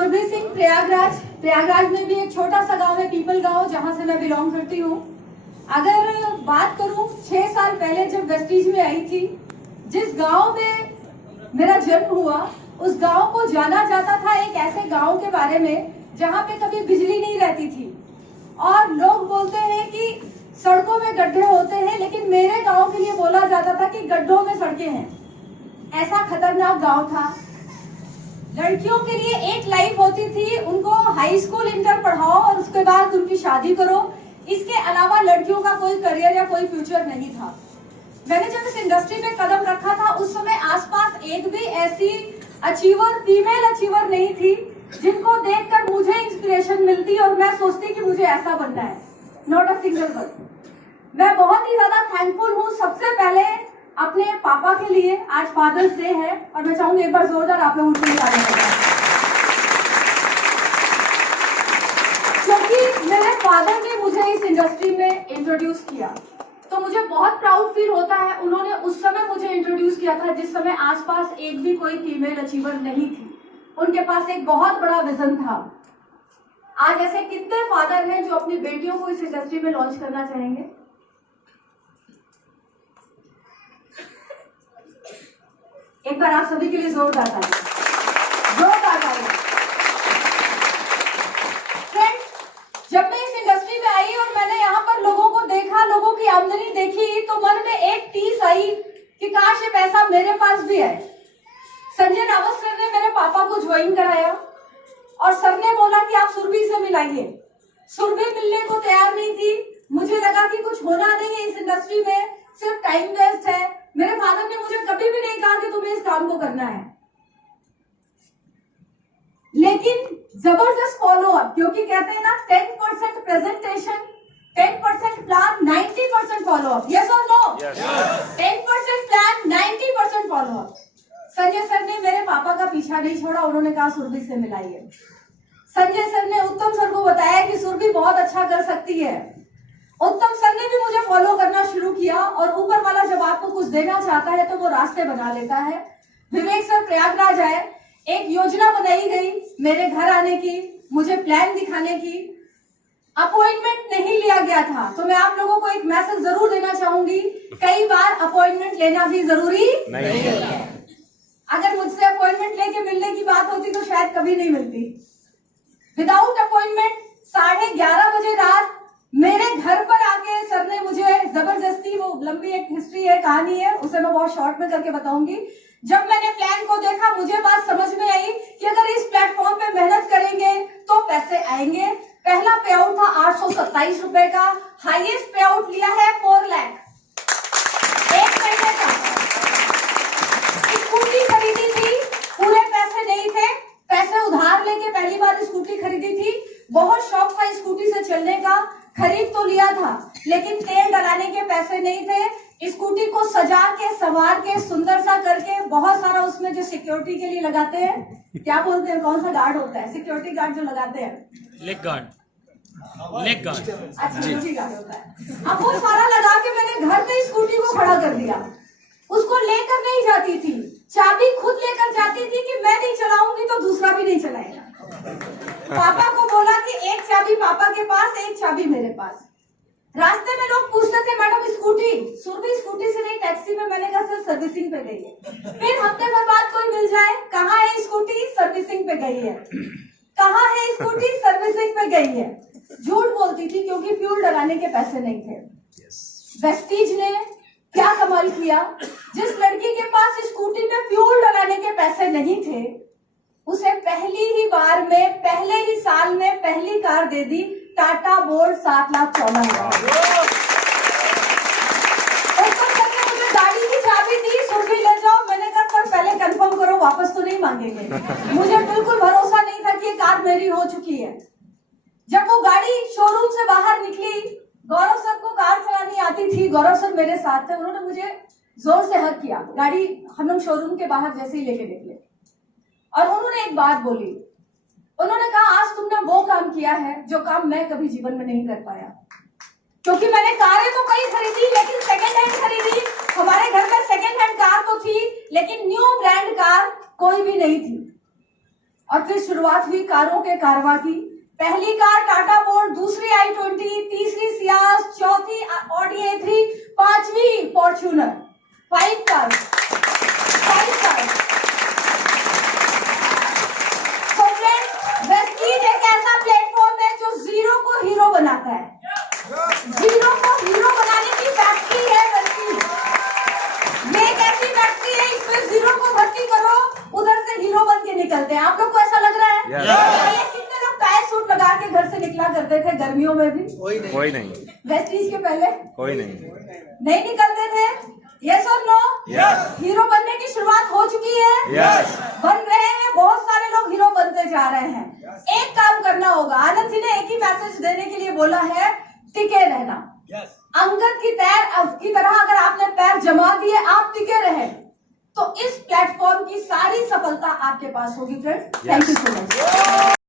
सुरभि सिंह, प्रयागराज में भी एक छोटा सा गांव है पीपल गांव, जहां से मैं बिलोंग करती हूँ। अगर बात करूं 6 साल पहले जब वेस्टीज में आई थी, जिस गांव में मेरा जन्म हुआ, उस गांव को जाना जाता था एक ऐसे गांव के बारे में जहां पे कभी बिजली नहीं रहती थी और लोग बोलते हैं कि सड़कों में गड्ढे होते हैं, लेकिन मेरे गांव के लिए बोला जाता था कि गड्ढों में सड़कें हैं। ऐसा खतरनाक गांव था। लड़कियों के लिए एक लाइफ होती थी, उनको हाई स्कूल इंटर पढ़ाओ और उसके बाद उनकी शादी करो। इसके अलावा लड़कियों का कोई करियर या कोई फ्यूचर नहीं था। मैंने जब इस इंडस्ट्री में कदम रखा था, उस समय आसपास एक भी ऐसी फीमेल अचीवर नहीं थी जिनको देखकर मुझे इंस्पिरेशन मिलती और मैं सोचती कि मुझे ऐसा बनना है। Not a single one. मैं बहुत ही ज्यादा थैंकफुल हूँ सबसे पहले अपने पापा के लिए। आज फादर्स डे है और मैं चाहूंगी एक बार जोरदार आप लोग उनको निकालें, क्योंकि मेरे फादर ने मुझे इस इंडस्ट्री में इंट्रोड्यूस किया, तो मुझे बहुत प्राउड फील होता है। उन्होंने उस समय मुझे इंट्रोड्यूस किया था जिस समय आसपास एक भी कोई फीमेल अचीवर नहीं थी। उनके पास एक बहुत बड़ा विजन था। आज ऐसे कितने फादर हैं जो अपनी बेटियों को इस इंडस्ट्री में लॉन्च करना चाहेंगे? एक बार आप सभी के लिए जोरदार ताली। फ्रेंड्स, जब मैं इस इंडस्ट्री में आई और मैंने यहाँ पर लोगों को देखा, लोगों की आमदनी देखी, तो मन में एक टीस आई कि काश ये पैसा मेरे पास भी है। संजय रावत सर ने मेरे पापा को ज्वाइन कराया और सर ने बोला कि आप सुरभि से मिलाइए। सुरभि मिलने को तैयार नहीं थी। मुझे लगा कि कुछ होना नहीं है इस इंडस्ट्री में, सिर्फ टाइम वेस्ट है। मेरे फादर ने मुझे कभी भी नहीं कहा कि तुम्हें इस काम को करना है, लेकिन जबरदस्त फॉलो अप, क्योंकि कहते हैं ना 10% presentation, 10% plan, 90% follow up. Yes और no? 10% plan, 90% follow up. Sanjay sir ने मेरे पापा का पीछा नहीं छोड़ा, उन्होंने कहा सुरभि से मिलाइए। संजय सर ने उत्तम सर को बताया कि सुरभि बहुत अच्छा कर सकती है। उत्तम सर ने भी मुझे फॉलो करना शुरू किया और ऊपर वाला जब आपको कुछ देना चाहता है तो वो रास्ते बना लेता है। विवेक सर प्रयागराज आए, एक योजना बनाई गई मेरे घर आने की, मुझे प्लान दिखाने की। अपॉइंटमेंट नहीं लिया गया था, तो मैं आप लोगों को एक मैसेज जरूर देना चाहूंगी, कई बार अपॉइंटमेंट लेना भी जरूरी नहीं है। अगर मुझसे अपॉइंटमेंट लेके मिलने की बात होती तो शायद कभी नहीं मिलती। विदाउट अपॉइंटमेंट 11:30 बजे रात मेरे घर पर आके सर ने मुझे जबरदस्ती, वो लंबी एक हिस्ट्री है, कहानी है, उसे मैं बहुत शॉर्ट में करके बताऊंगी। जब मैंने प्लान को देखा, मुझे बात समझ में आई कि अगर इस प्लेटफॉर्म पे मेहनत करेंगे तो पैसे आएंगे। पहला पे आउट था 827 रुपए का, हाईएस्ट पे आउट लिया है 4 लाख, एक महीने का। स्कूटी खरीदी थी, पूरे पैसे नहीं थे, पैसे उधार लेके पहली बार स्कूटी खरीदी थी। बहुत शौक था स्कूटी से चलने का, खरीद तो लिया था, लेकिन तेल डलाने के पैसे नहीं थे। स्कूटी को सजा के, संवार के, सुंदर सा करके, बहुत सारा उसमें जो सिक्योरिटी के लिए लगाते हैं, क्या बोलते हैं, कौन सा गार्ड होता है, सिक्योरिटी गार्ड जो लगाते हैं, लेग गार्ड, अच्छा सिक्योरिटी गार्ड होता है। अब वो सारा लगा के मैंने घर पे स्कूटी को खड़ा कर दिया। उसको लेकर नहीं जाती थी, चाबी खुद लेकर जाती थी कि मैं नहीं चलाऊंगी तो दूसरा भी नहीं चलाएगा। पापा को बोला कि एक चाबी पापा के पास, एक चाबी मेरे पास। रास्ते में लोग पूछते थे, मैडम स्कूटी? सुरभि स्कूटी से नहीं, टैक्सी में। मैंने कहा सर सर्विसिंग पे गई है। फिर हफ्ते भर बाद कोई मिल जाए, कहाँ है स्कूटी? सर्विसिंग पे गई है। कहाँ है स्कूटी? सर्विसिंग पे गई है। झूठ बोलती थी क्योंकि फ्यूल डलाने के पैसे नहीं थे। वेस्टीज ने क्या कमाल किया, जिस लड़की के पास स्कूटी में फ्यूल डलाने के पैसे नहीं थे, उसे पहली ही बार में, पहले ही साल में पहली कार दे दी, टाटा बोर्ड 7,14,000। उसने मुझे गाड़ी की चाबी दी, सुरभि ले जाओ। मैंने कहा सर पहले कंफर्म करो, वापस तो नहीं मांगेंगे। मुझे बिल्कुल भरोसा नहीं था कि ये कार मेरी हो चुकी है। जब वो गाड़ी शोरूम से बाहर निकली, गौरव सर को कार चलानी आती थी, गौरव सर मेरे साथ थे, उन्होंने मुझे जोर से हक किया। गाड़ी हम लोग शोरूम के बाहर जैसे ही लेके निकले और उन्होंने एक बात बोली, उन्होंने कहा आज तुमने वो काम किया है जो काम मैं कभी जीवन में नहीं कर पाया। क्योंकि मैंने कारें तो कई खरीदी, लेकिन सेकंड हैंड खरीदी। हमारे घर में सेकंड हैंड कार तो थी, लेकिन न्यू ब्रांड कार कोई भी नहीं थी। और फिर शुरुआत हुई कारों के कारवां की। पहली कार टाटा बोर्ड, दूसरी i20, तीसरी सियाज, चौथी ऑडी A3, पांचवी फॉर्च्यूनर। 5 कार्स। तो फ्रेंड्स, वेस्टीज एक ऐसा प्लेटफॉर्म है जो जीरो को हीरो बनाता है। जीरो को हीरो बनाने की फैक्ट्री है वेस्टीज। ये एक ऐसी फैक्ट्री है, इसमें जीरो को भर्ती करो, उधर से हीरो बन के निकलते हैं। आप लोग को ऐसा लग रहा है? ये कितने लोग टाई सूट लगा के घर से निकला करते थे गर्मियों में भी? कोई नहीं। वेस्टीज के पहले कोई नहीं निकलते थे? यस और नो? हीरो बनने की शुरुआत हो चुकी है। बन रहे हैं, बहुत सारे लोग हीरो बनते जा रहे हैं। एक काम करना होगा, आनंद जी ने एक ही मैसेज देने के लिए बोला है, टिके रहना। अंगद की तरह अगर आपने पैर जमा दिए, आप टिके रहे, तो इस प्लेटफॉर्म की सारी सफलता आपके पास होगी friends. Thank you so much.